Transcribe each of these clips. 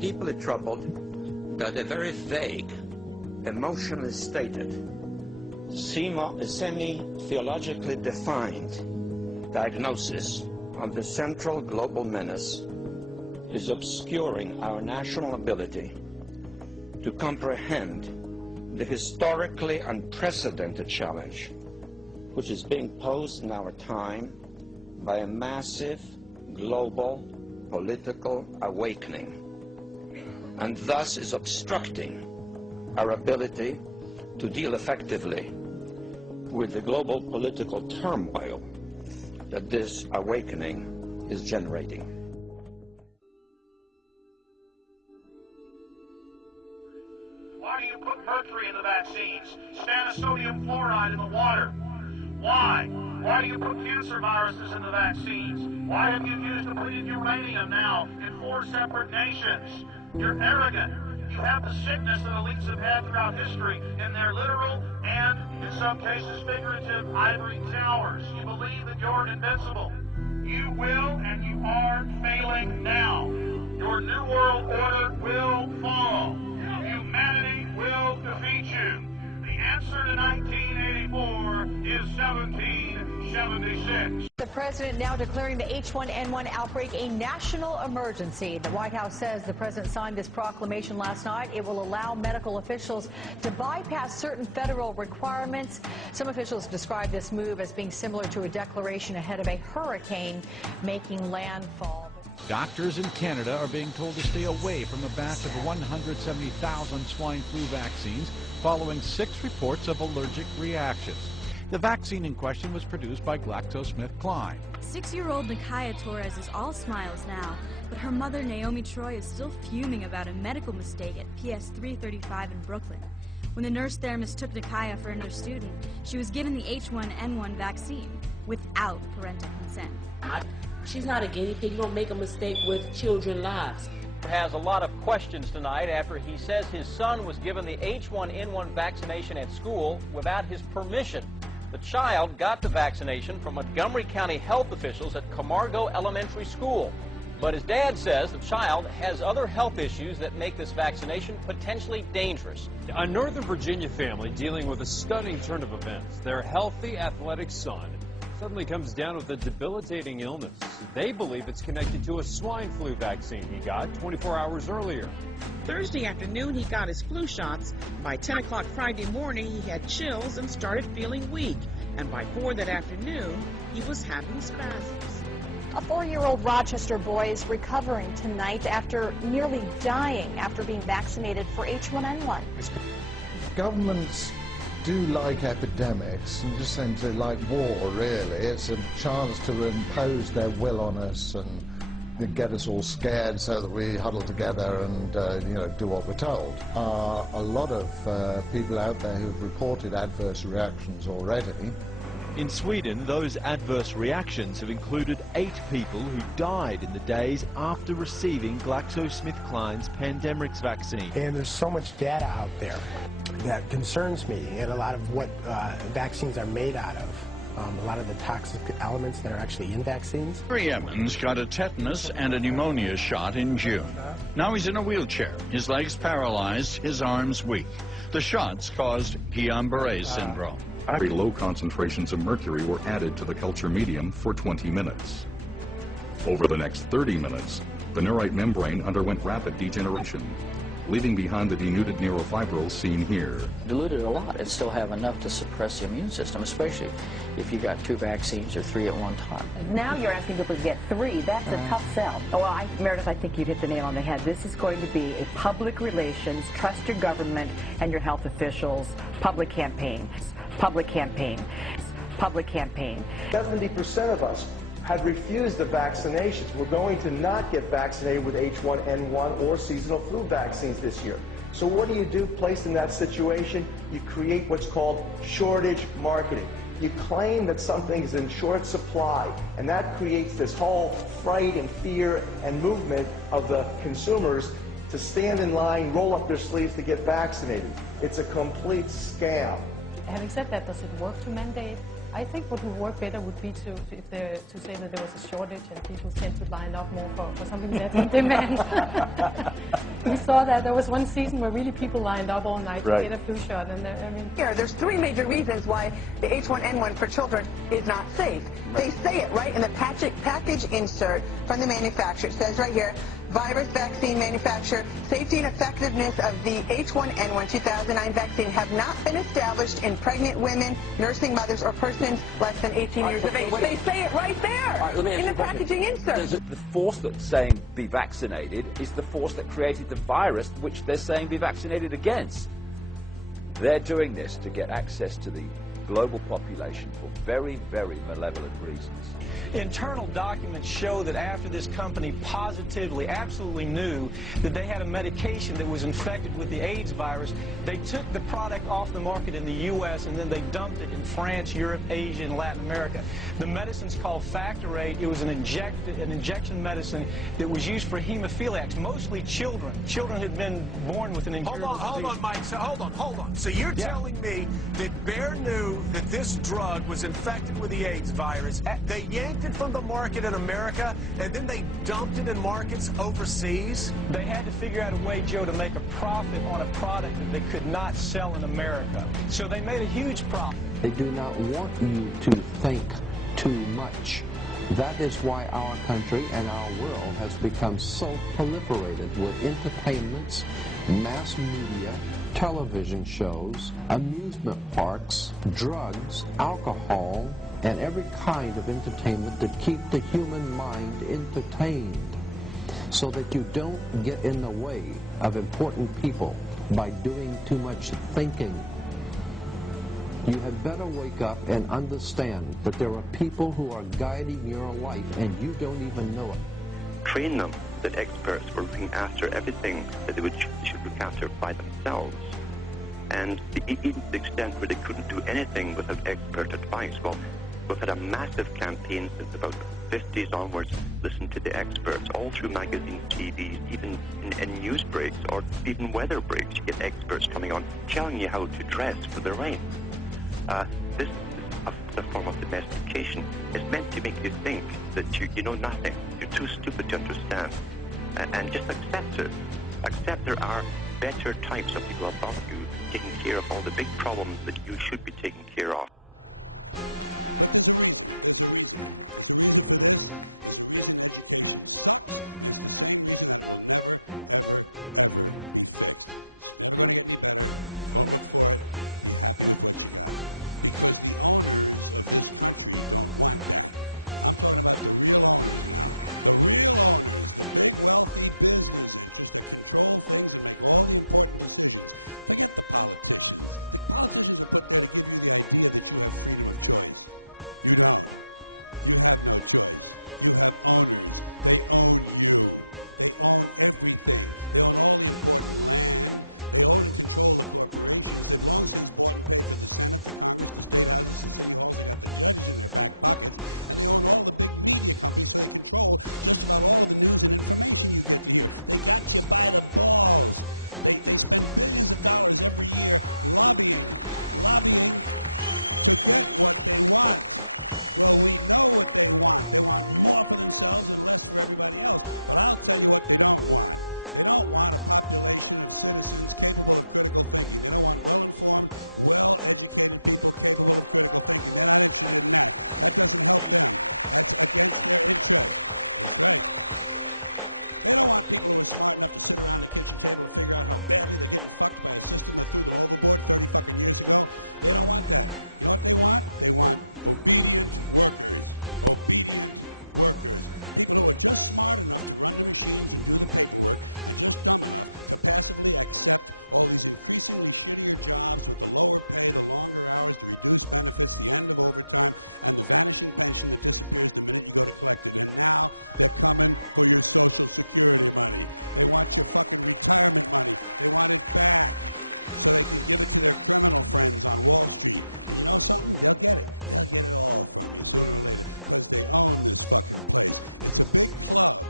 deeply troubled that a very vague, emotionally stated, semi-theologically defined diagnosis of the central global menace is obscuring our national ability to comprehend the historically unprecedented challenge which is being posed in our time by a massive global political awakening, and thus is obstructing our ability to deal effectively with the global political turmoil that this awakening is generating. Why do you put mercury in the vaccines? Sodium fluoride in the water? Why? Why do you put cancer viruses in the vaccines? Why have you used depleted uranium now in 4 separate nations? You're arrogant. You have the sickness that elites have had throughout history in their literal and, in some cases, figurative ivory towers. You believe that you're invincible. You will and you are failing now. Your New World Order will fall. Humanity will defeat you. The answer to 1984 is 1776. The president now declaring the H1N1 outbreak a national emergency. The White House says the president signed this proclamation last night. It will allow medical officials to bypass certain federal requirements. Some officials describe this move as being similar to a declaration ahead of a hurricane making landfall. Doctors in Canada are being told to stay away from a batch of 170,000 swine flu vaccines following 6 reports of allergic reactions. The vaccine in question was produced by GlaxoSmithKline. 6-year-old Nakaya Torres is all smiles now, but her mother Naomi Troy is still fuming about a medical mistake at PS 335 in Brooklyn. When the nurse there mistook Nakaya for another student, she was given the H1N1 vaccine without parental consent. She's not a guinea pig. You don't make a mistake with children's lives. Has a lot of questions tonight after he says his son was given the H1N1 vaccination at school without his permission. The child got the vaccination from Montgomery County health officials at Camargo Elementary School. But his dad says the child has other health issues that make this vaccination potentially dangerous. A Northern Virginia family dealing with a stunning turn of events. Their healthy, athletic son suddenly comes down with a debilitating illness. They believe it's connected to a swine flu vaccine he got 24 hours earlier. Thursday afternoon, he got his flu shots. By 10 o'clock Friday morning, he had chills and started feeling weak. And by 4 that afternoon, he was having spasms. A 4-year-old Rochester boy is recovering tonight after nearly dying after being vaccinated for H1N1. Governments do like epidemics and just seem to like war, really. It's a chance to impose their will on us and get us all scared so that we huddle together and do what we're told. A lot of people out there who've reported adverse reactions already. In Sweden, those adverse reactions have included 8 people who died in the days after receiving GlaxoSmithKline's Pandemrix vaccine. And there's so much data out there that concerns me, and a lot of what vaccines are made out of. A lot of the toxic elements that are actually in vaccines. Harry Emmons got a tetanus and a pneumonia shot in June. Now he's in a wheelchair, his legs paralyzed, his arms weak. The shots caused Guillain-Barré syndrome. Very low concentrations of mercury were added to the culture medium for 20 minutes. Over the next 30 minutes, the neurite membrane underwent rapid degeneration, leaving behind the denuded neurofibrils seen here. Diluted a lot and still have enough to suppress the immune system, especially if you got 2 vaccines or 3 at one time. Now you're asking people to get 3. That's a tough sell. Oh, well, Meredith, I think you hit the nail on the head. This is going to be a public relations, trust your government and your health officials, public campaign. Public campaign. Public campaign. 70% of us had refused the vaccinations. We're going to not get vaccinated with H1N1 or seasonal flu vaccines this year. So what do? Placed in that situation, you create what's called shortage marketing. You claim that something is in short supply, and that creates this whole fright and fear and movement of the consumers to stand in line, roll up their sleeves to get vaccinated. It's a complete scam. Having said that, does it work to mandate? I think what would work better would be to say that there was a shortage and people tend to line up more for something that's on demand. we saw that there was one season where really people lined up all night to get a flu shot, and There's three major reasons why the H1N1 for children is not safe. They say it right in the package insert from the manufacturer. It says right here, virus vaccine manufacturer, safety and effectiveness of the H1N1 2009 vaccine have not been established in pregnant women, nursing mothers, or persons less than 18 years of age. They say it right there in the packaging insert. The force that's saying be vaccinated is the force that created the virus which they're saying be vaccinated against. They're doing this to get access to the global population for very, very malevolent reasons. Internal documents show that after this company positively, absolutely knew that they had a medication that was infected with the AIDS virus, they took the product off the market in the U.S. and then they dumped it in France, Europe, Asia, and Latin America. The medicine's called Factor VIII. It was an injection medicine that was used for hemophiliacs, mostly children. Children had been born with an incurable disease. Hold on, Mike. So, hold on. So you're telling me that Bayer knew that this drug was infected with the AIDS virus, they yanked it from the market in America, and then they dumped it in markets overseas? They had to figure out a way, Joe, to make a profit on a product that they could not sell in America. So they made a huge profit. They do not want you to think too much. That is why our country and our world has become so proliferated with entertainments, mass media, television shows, amusement parks, drugs, alcohol, and every kind of entertainment to keep the human mind entertained so that you don't get in the way of important people by doing too much thinking. You had better wake up and understand that there are people who are guiding your life and you don't even know it. Train them that experts were looking after everything that they should look after by themselves. And even to the extent where they couldn't do anything without expert advice. Well, we've had a massive campaign since about the 50s onwards, listen to the experts, all through magazines, TVs, even in news breaks or even weather breaks. You get experts coming on telling you how to dress for the rain. This is a form of domestication. It's meant to make you think that you know nothing. You're too stupid to understand. And just accept it. Accept there are better types of people above you taking care of all the big problems that you should be taking care of. But there's a reason. There's a reason. There's a reason for this. There's a reason education sucks, and it's the same reason that it will never, ever, ever be fixed. It's never going to get any better. Don't look for it. Be happy with what you got. Because the owners of this country don't want that. I'm talking about the real owners now. The real owners, the big wealthy business interests that control things and make all the important decisions. Forget the politicians. The politicians are put there to give you the idea that you have freedom of choice. You don't. You have no choice. You have owners. They own you. They own everything. They own all the important land. They own and control the corporations. They've long since bought and paid for the Senate, the Congress, the state houses, the city halls. They got the judges in their back pockets. And they own all the big media companies, so they control just about all of the news and information you get to hear. They got you by the balls. They spend billions of dollars every year lobbying to get what they want. Well, we know what they want. They want more for themselves and less for everybody else. But I'll tell you what they don't want. They don't want a population of citizens capable of critical thinking. They don't want well-informed, well-educated people capable of critical thinking. They're not interested in that. That doesn't help them. That's against their interest. That's right. They don't want people who are smart enough to sit around the kitchen table and figure out how badly they're getting fucked by a system that threw them overboard 30 fucking years ago. They don't want that. You know what they want? They want obedient workers. Obedient workers. People who are just smart enough to run the machines and do the paperwork and just dumb enough to passively accept all these increasingly shittier jobs with the lower pay, the longer hours, the reduced benefits, the end of overtime, and the vanishing pension that disappears the minute you go to collect it. And now they're coming for your Social Security money. They want your fucking retirement money. They want it back so they can give it to their criminal friends on Wall Street. And you know something? They'll get it. They'll get it all from you sooner or later because they own this fucking place. It's a big club,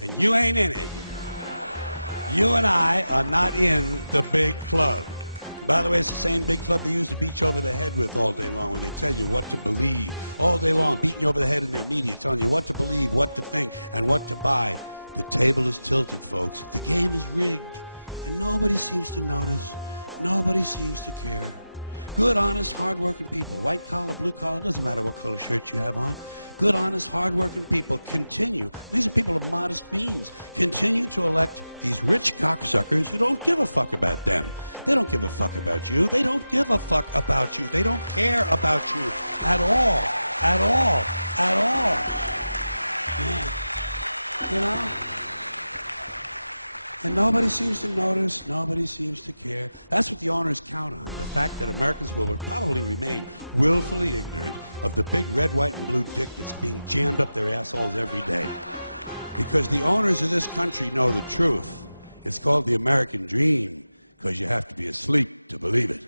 and you ain't in it. You and I are not in the big club. By the way, it's the same big club they use to beat you over the head with all day long when they tell you what to believe. All day long, beating you over the head in their media, telling you what to believe, what to think, and what to buy. The table is tilted, folks. The game is rigged. And nobody seems to notice. Nobody seems to care. Good, honest, hard-working people, white collar, blue collar, doesn't matter what color shirt you have on. Good, honest, hard-working people continue. These are people of modest means. Continue to elect these rich cocksuckers who don't give a fuck about them. They don't give a fuck about you. They don't give a fuck about you. They don't care about you at all. At all. At all. Yeah. You know? And nobody seems to notice, nobody seems to care. That's what the owners count on, the fact that Americans will probably remain willfully ignorant of the big red, white, and blue dick that's being jammed up their assholes every day. Because the owners of this country know the truth. It's called the American dream, because you have to be asleep to believe it.